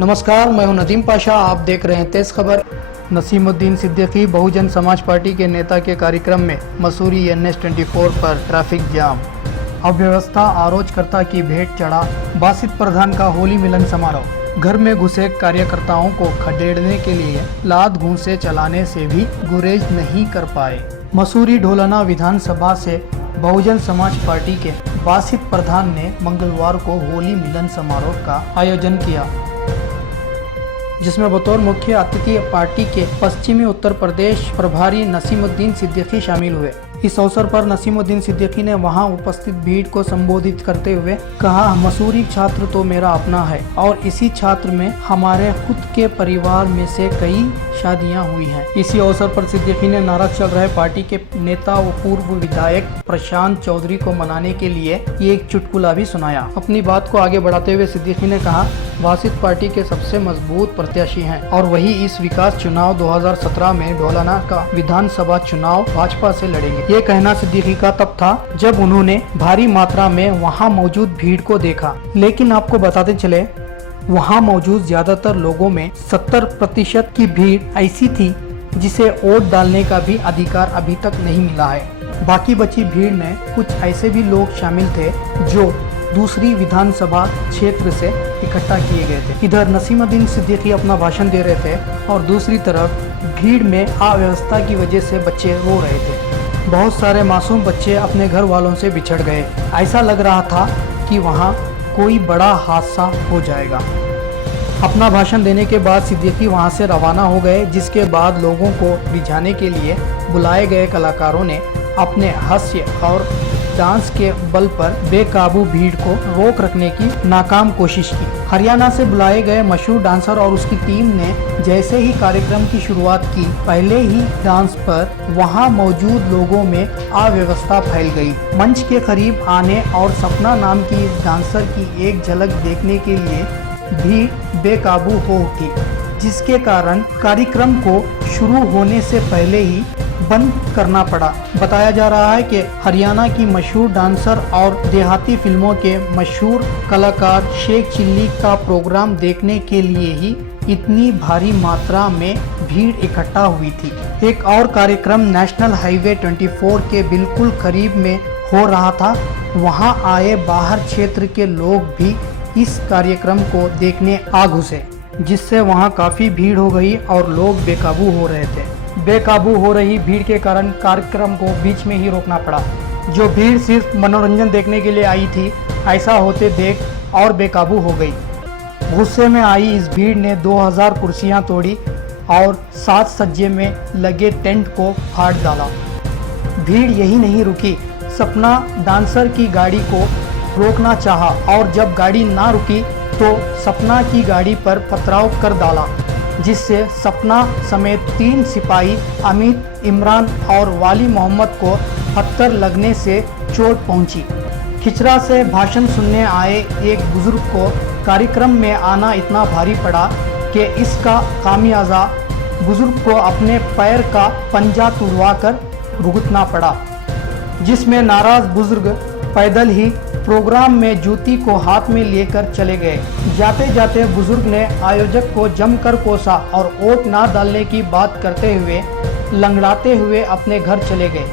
नमस्कार, मैं हूं नदीम पाशा। आप देख रहे हैं तेज खबर। नसीमुद्दीन सिद्दीकी बहुजन समाज पार्टी के नेता के कार्यक्रम में मसूरी NH-24 पर ट्रैफिक जाम, अव्यवस्था, आरोपकर्ता की भेंट चढ़ा बासित प्रधान का होली मिलन समारोह। घर में घुसे कार्यकर्ताओं को खदेड़ने के लिए लात घूंसे चलाने से भी गुरेज नहीं कर पाए। मसूरी ढोलना विधानसभा से बहुजन समाज पार्टी के बासित प्रधान ने मंगलवार को होली मिलन समारोह का आयोजन किया, जिसमें बतौर मुख्य अतिथि पार्टी के पश्चिमी उत्तर प्रदेश प्रभारी नसीमुद्दीन सिद्दीकी शामिल हुए। इस अवसर पर नसीमुद्दीन सिद्दीकी ने वहां उपस्थित भीड़ को संबोधित करते हुए कहा, मसूरी छात्र तो मेरा अपना है और इसी छात्र में हमारे खुद के परिवार में से कई शादियां हुई हैं। इसी अवसर पर सिद्दीकी ने नाराज चल रहे पार्टी के नेता व पूर्व विधायक प्रशांत चौधरी को मनाने के लिए एक चुटकुला भी सुनाया। अपनी बात को आगे बढ़ाते हुए सिद्दीकी ने कहा, बासित पार्टी के सबसे मजबूत प्रत्याशी हैं और वही इस विकास चुनाव 2017 में ढोलना का विधानसभा चुनाव भाजपा से लड़ेंगे। ये कहना सिद्दीकी का तब था जब उन्होंने भारी मात्रा में वहां मौजूद भीड़ को देखा। लेकिन आपको बताते चले, वहां मौजूद ज्यादातर लोगों में 70% की भीड़ ऐसी थी जिसे वोट डालने का भी अधिकार अभी तक नहीं मिला है। बाकी बची भीड़ में कुछ ऐसे भी लोग शामिल थे जो दूसरी विधानसभा क्षेत्र से इकट्ठा किए गए थे। इधर नसीमुद्दीन सिद्दीकी अपना भाषण दे रहे थे और दूसरी तरफ भीड़ में अव्यवस्था की वजह से बच्चे रो रहे थे। बहुत सारे मासूम बच्चे अपने घर वालों से बिछड़ गए। ऐसा लग रहा था कि वहां कोई बड़ा हादसा हो जाएगा। अपना भाषण देने के बाद सिद्दीकी वहां से रवाना हो गए, जिसके बाद लोगों को रिझाने के लिए बुलाए गए कलाकारों ने अपने हास्य और डांस के बल पर बेकाबू भीड़ को रोक रखने की नाकाम कोशिश की। हरियाणा से बुलाए गए मशहूर डांसर और उसकी टीम ने जैसे ही कार्यक्रम की शुरुआत की, पहले ही डांस पर वहां मौजूद लोगों में अव्यवस्था फैल गई। मंच के करीब आने और सपना नाम की डांसर की एक झलक देखने के लिए भीड़ बेकाबू हो उठी, जिसके कारण कार्यक्रम को शुरू होने से पहले ही बंद करना पड़ा। बताया जा रहा है कि हरियाणा की मशहूर डांसर और देहाती फिल्मों के मशहूर कलाकार शेख चिल्ली का प्रोग्राम देखने के लिए ही इतनी भारी मात्रा में भीड़ इकट्ठा हुई थी। एक और कार्यक्रम नेशनल हाईवे 24 के बिल्कुल करीब में हो रहा था। वहां आए बाहर क्षेत्र के लोग भी इस कार्यक्रम को देखने आ घुसे, जिससे वहां काफी भीड़ हो गई और लोग बेकाबू हो रहे थे। बेकाबू हो रही भीड़ के कारण कार्यक्रम को बीच में ही रोकना पड़ा। जो भीड़ सिर्फ मनोरंजन देखने के लिए आई थी, ऐसा होते देख और बेकाबू हो गई। गुस्से में आई इस भीड़ ने 2000 कुर्सियां तोड़ी और 7 सज्जे में लगे टेंट को फाड़ डाला। भीड़ यही नहीं रुकी, सपना डांसर की गाड़ी को रोकना चाहा और जब गाड़ी ना रुकी तो सपना की गाड़ी पर पथराव कर डाला, जिससे सपना समेत 3 सिपाही अमित, इमरान और वाली मोहम्मद को पत्थर लगने से चोट पहुंची। खिचरा से भाषण सुनने आए एक बुजुर्ग को कार्यक्रम में आना इतना भारी पड़ा कि इसका खामियाजा बुजुर्ग को अपने पैर का पंजा तुड़वाकर भुगतना पड़ा, जिसमें नाराज बुजुर्ग पैदल ही प्रोग्राम में जूती को हाथ में लेकर चले गए। जाते जाते बुजुर्ग ने आयोजक को जमकर कोसा और वोट ना डालने की बात करते हुए लंगड़ाते हुए अपने घर चले गए।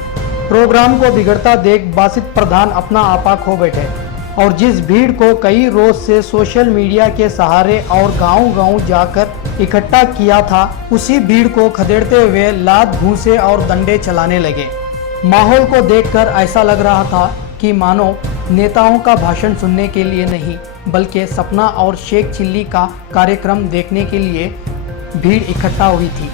प्रोग्राम को बिगड़ता देख बासित प्रधान अपना आपा खो बैठे और जिस भीड़ को कई रोज से सोशल मीडिया के सहारे और गांव-गांव जाकर इकट्ठा किया था, उसी भीड़ को खदेड़ते हुए लात घूंसे और डंडे चलाने लगे। माहौल को देखकर ऐसा लग रहा था कि मानो नेताओं का भाषण सुनने के लिए नहीं, बल्कि सपना और शेख चिल्ली का कार्यक्रम देखने के लिए भीड़ इकट्ठा हुई थी।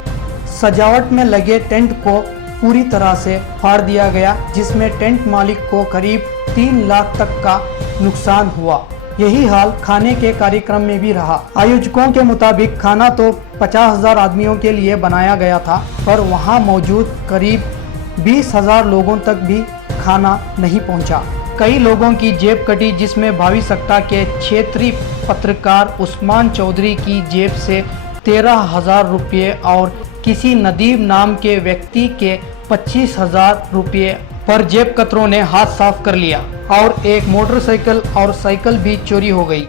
सजावट में लगे टेंट को पूरी तरह से फाड़ दिया गया, जिसमें टेंट मालिक को करीब 3 लाख तक का नुकसान हुआ। यही हाल खाने के कार्यक्रम में भी रहा। आयोजकों के मुताबिक खाना तो 50,000 आदमियों के लिए बनाया गया था, पर वहां मौजूद करीब 20,000 लोगों तक भी खाना नहीं पहुंचा। कई लोगों की जेब कटी, जिसमें भावी सत्ता के क्षेत्रीय पत्रकार उस्मान चौधरी की जेब से 13,000 रुपये और किसी नदीम नाम के व्यक्ति के 25,000 रुपये पर जेब कतरों ने हाथ साफ कर लिया और एक मोटरसाइकिल और साइकिल भी चोरी हो गई।